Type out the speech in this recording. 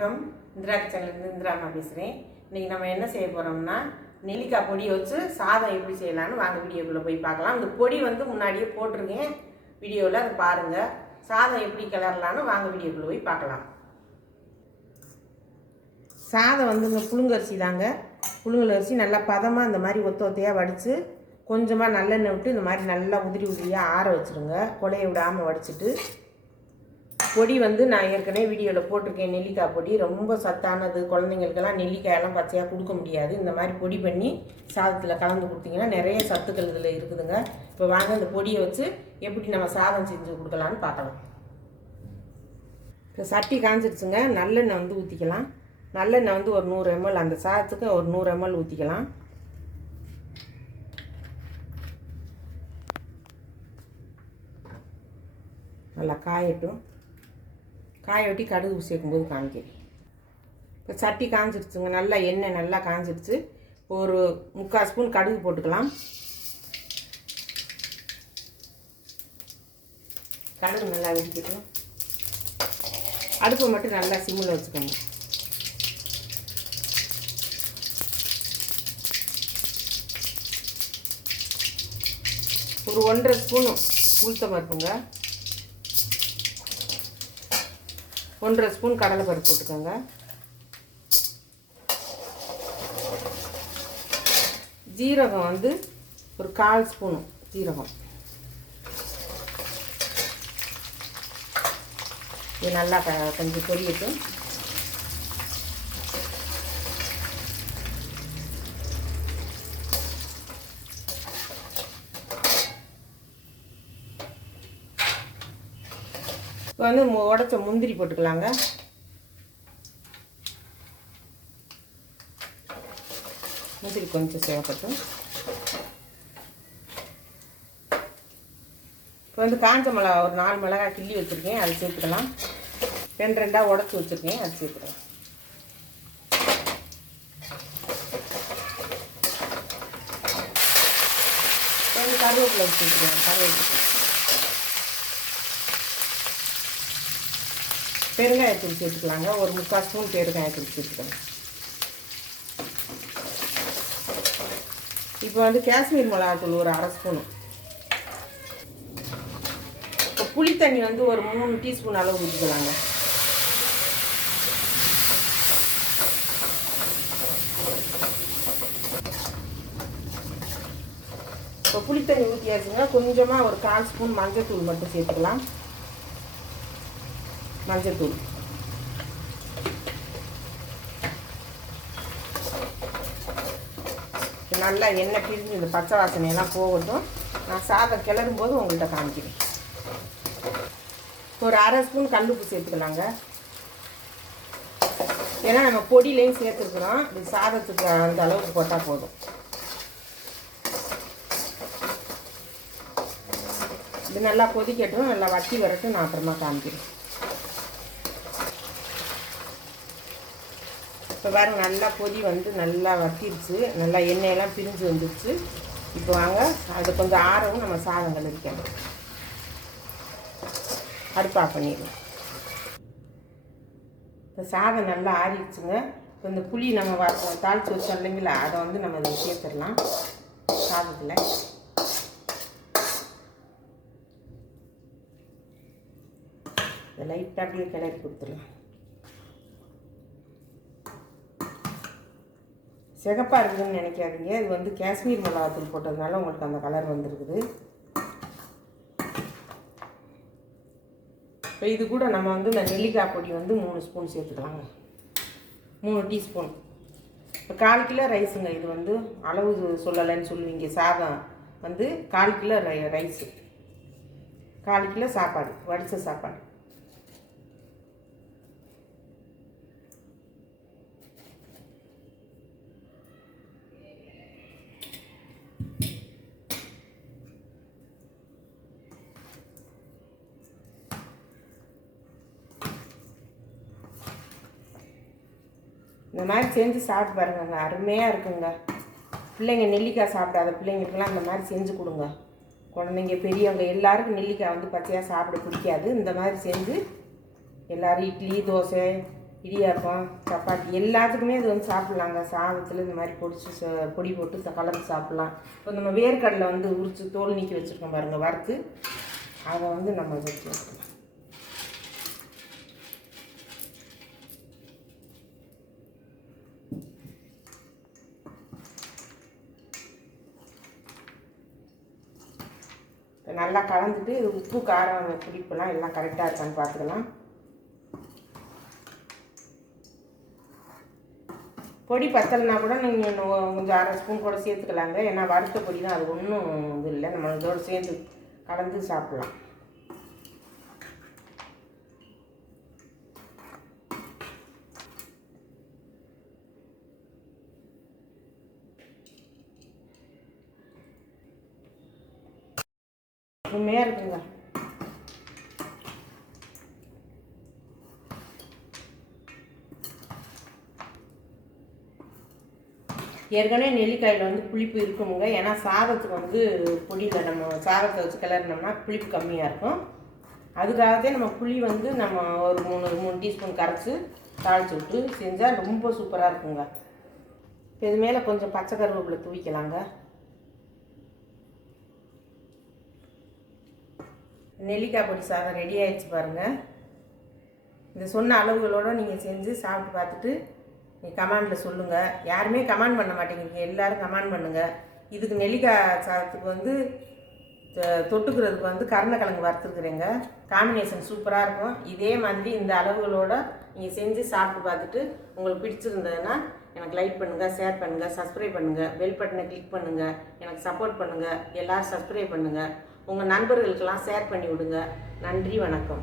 வணக்கம். இந்திரா கிச்சன்லேருந்து இந்திராமா பேசுகிறேன். இன்றைக்கி நம்ம என்ன செய்ய போகிறோம்னா நெல்லிக்காய் பொடியை வச்சு சாதம் எப்படி செய்யலான்னு வாங்க வீடியோக்குள்ளே போய் பார்க்கலாம். இந்த பொடி முன்னாடியே போட்டிருக்கேன் வீடியோவில், அதை பாருங்கள். சாதம் எப்படி கிளறலான்னு வாங்க வீடியோக்குள்ளே போய் பார்க்கலாம். சாதம் இந்த புழுங்கரிசி தாங்க. புழுங்கரிசி நல்லா பதமாக இந்த மாதிரி ஒத்தையாக வடித்து கொஞ்சமாக நல்லெண்ணெய் விட்டு இந்த மாதிரி நல்லா உதிரியாக ஆற வச்சுருங்க. கொலையை விடாமல் வடிச்சிட்டு பொடி நான் ஏற்கனவே வீடியோவில் போட்டிருக்கேன். நெல்லிக்காய் பொடி ரொம்ப சத்தானது. குழந்தைங்களுக்கெல்லாம் நெல்லிக்காயெல்லாம் பச்சையாக கொடுக்க முடியாது. இந்த மாதிரி பொடி பண்ணி சாதத்தில் கலந்து கொடுத்தீங்கன்னா நிறைய சத்துக்கள் இதில் இருக்குதுங்க. இப்போ வாங்க இந்த பொடியை வச்சு எப்படி நம்ம சாதம் செஞ்சு கொடுக்கலான்னு பார்க்கலாம். இப்போ சட்டி காஞ்சிடுச்சுங்க. நல்லெண்ணெய் ஊற்றிக்கலாம். நல்லெண்ணெய் ஒரு 100 ml, அந்த சாதத்துக்கு ஒரு 100 ml ஊற்றிக்கலாம். நல்லா காயட்டும். காய வெட்டி கடுகு சேர்க்கும்போது காமிக்கிறேன். இப்போ சட்டி காஞ்சிடுச்சுங்க. நல்லா எண்ணெய் நல்லா காஞ்சிடுச்சு. ஒரு 3/4 ஸ்பூன் கடுகு போட்டுக்கலாம். கடுகு நல்லா வெடிக்கட்டும். அடுப்பை மட்டும் நல்லா சிம்மில் வச்சுக்கோங்க. ஒரு 1.5 ஸ்பூனு உளுத்தம் பருப்புங்க, 1.5 ஸ்பூன் கடலை பருப்பு போட்டுக்கோங்க. ஜீரகம் ஒரு 1/4 ஸ்பூனு ஜீரகம். இது நல்லா கொஞ்சம் பொரியட்டும். இப்போ உடைச்ச முந்திரி போட்டுக்கலாங்க. முந்திரி கொஞ்சம் சேவப்பட்டும். இப்போ காஞ்ச மிளகா ஒரு 4 மிளகாய் கிள்ளி வச்சுருக்கேன், அது சேர்த்துக்கலாம். 2 உடச்சி வச்சுருக்கேன், அது சேர்த்துக்கலாம். கருவேப்பிலை வச்சுருக்கேன். கருவேப்பிலை பெருங்காயத்தூள் சேர்த்துக்கலாங்க. ஒரு 3/4 ஸ்பூன் பெருங்காயத்தூள் சேர்த்துக்கலாம். இப்போ காஷ்மீர் மிளகாத்தூள் ஒரு 1/2 ஸ்பூனு. இப்போ புளி தண்ணி ஒரு 3 டீஸ்பூன் அளவு ஊற்றிக்கலாங்க. இப்போ புளி தண்ணி ஊற்றியாச்சுங்க. கொஞ்சமாக ஒரு 1/4 ஸ்பூன் மஞ்சள் மட்டும் சேர்த்துக்கலாம். மஞ்சத்தூள் நல்லா எண்ணெய் பிரிஞ்சு இந்த பச்சை வாசனையெல்லாம் போகட்டும். நான் சாதம் கிளறும் போது உங்கள்கிட்ட காமிக்கிறேன். ஒரு 1/2 ஸ்பூன் கல்லுப்பு சேர்த்துக்கலாங்க. ஏன்னா நம்ம பொடியிலையும் சேர்த்துருக்குறோம். இது சாதத்துக்கு அந்த அளவுக்கு போட்டால் போதும். இது நல்லா கொதிக்கட்டும், நல்லா வட்டி வரட்டும். நான் அப்புறமா காமிக்கிறேன். இப்போ பாருங்க, நல்லா கொதி நல்லா வத்திருச்சு. நல்லா எண்ணெயெல்லாம் பிரிஞ்சு வந்துடுச்சு. இப்போ வாங்க அது கொஞ்சம் ஆறவும் நம்ம சாதம் கிளறிக்கணும். அடுப்பு ஆஃப் பண்ணிடலாம். இப்போ சாதம் நல்லா ஆறிடுச்சுங்க. இப்போ இந்த புளி நம்ம தாளித்து வச்சோம் இல்லைங்களா, அதை நம்ம இதை சேர்த்துடலாம் சாதத்தில். இதை லைட்டாக அப்படியே கிளறி கொடுத்துடலாம். சிகப்பாக இருக்குதுன்னு நினைக்காதீங்க. இது காஷ்மீர் மிளகாத்தூள் போட்டதுனால உங்களுக்கு அந்த கலர் வந்துருக்குது. இப்போ இது கூட நம்ம இந்த நெல்லிக்காய் பொடி 3 ஸ்பூன் சேர்த்துக்கலாங்க. 3 டீஸ்பூன். இப்போ 1/4 கிலோ ரைஸுங்க. இது அளவு சொல்லலைன்னு சொல்லுவீங்க. சாதம் 1/4 கிலோ ரைஸு, 1/4 கிலோ சாப்பாடு, வடித்த சாப்பாடு. இந்த மாதிரி செஞ்சு சாப்பிட்டு பாருங்க, அருமையாக இருக்குங்க. பிள்ளைங்க நெல்லிக்காய் சாப்பிடாத பிள்ளைங்களுக்கெல்லாம் இந்த மாதிரி செஞ்சு கொடுங்க. குழந்தைங்க பெரியவங்க எல்லாருக்கும் நெல்லிக்காய் பச்சையாக சாப்பிட பிடிக்காது. இந்த மாதிரி செஞ்சு எல்லோரும் இட்லி, தோசை, இடியாப்பம், சப்பாத்தி எல்லாத்துக்குமே இது வந்து சாப்பிட்லாங்க. சாதத்தில் இந்த மாதிரி பொடி போட்டு கலந்து சாப்பிட்லாம். இப்போ நம்ம வேர்க்கடலை வந்து உரித்து தோல் நீக்கி வச்சுருக்கோம் பாருங்கள், வறுத்து அதை வந்து நம்ம வச்சு வைக்கலாம். நல்லா கலந்துட்டு உப்பு காரம் புளிப்பெல்லாம் எல்லாம் கரெக்டாக இருக்கான்னு பார்த்துக்கலாம். பொடி பத்தலைனா கூட நீங்கள் கொஞ்சம் அரை ஸ்பூன் கூட சேர்த்துக்கலாங்க. ஏன்னா வறுத்த பொடி தான், அது ஒன்றும் இது இல்லை. நம்ம இதோடு சேர்ந்து கலந்து சாப்பிட்லாம். உண்மையாக இருக்குங்க. ஏற்கனவே நெல்லிக்காயில் வந்து புளிப்பு இருக்குமுங்க. ஏன்னா சாதத்துக்கு வந்து பொடியில் நம்ம சாதத்தை வச்சு கிளறினோம்னா புளிப்பு கம்மியாக இருக்கும். அதுக்காகவே நம்ம புளி வந்து நம்ம ஒரு 3 டீஸ்பூன் கரைச்சி தாளித்து விட்டு செஞ்சால் ரொம்ப சூப்பராக இருக்குங்க. இது மேலே கொஞ்சம் பச்சை கருவேப்பிலை தூவிக்கலாங்க. நெல்லிக்காய் பொடி சாதம் ரெடி ஆகிடுச்சு பாருங்கள். இந்த சொன்ன அளவுகளோடு நீங்கள் செஞ்சு சாப்பிட்டு பார்த்துட்டு நீங்கள் கமெண்டில் சொல்லுங்கள். யாருமே கமெண்ட் பண்ண மாட்டேங்கிறீங்க, எல்லோரும் கமெண்ட் பண்ணுங்கள். இதுக்கு நெல்லிக்காய் சாதத்துக்கு வந்து தொட்டுக்கிறதுக்கு வந்து கருணக்கிழங்கு வறுத்துருக்குறேங்க. காம்பினேஷன் சூப்பராக இருக்கும். இதே மாதிரி இந்த அளவுகளோடு நீங்கள் செஞ்சு சாப்பிட்டு பார்த்துட்டு உங்களுக்கு பிடிச்சிருந்ததுன்னா எனக்கு லைக் பண்ணுங்கள், ஷேர் பண்ணுங்கள், சப்ஸ்கிரைப் பண்ணுங்கள், பெல் பட்டனை கிளிக் பண்ணுங்கள், எனக்கு சப்போர்ட் பண்ணுங்கள். எல்லோரும் சப்ஸ்கிரைப் பண்ணுங்கள், உங்கள் நண்பர்களுக்கெல்லாம் ஷேர் பண்ணி விடுங்க. நன்றி, வணக்கம்.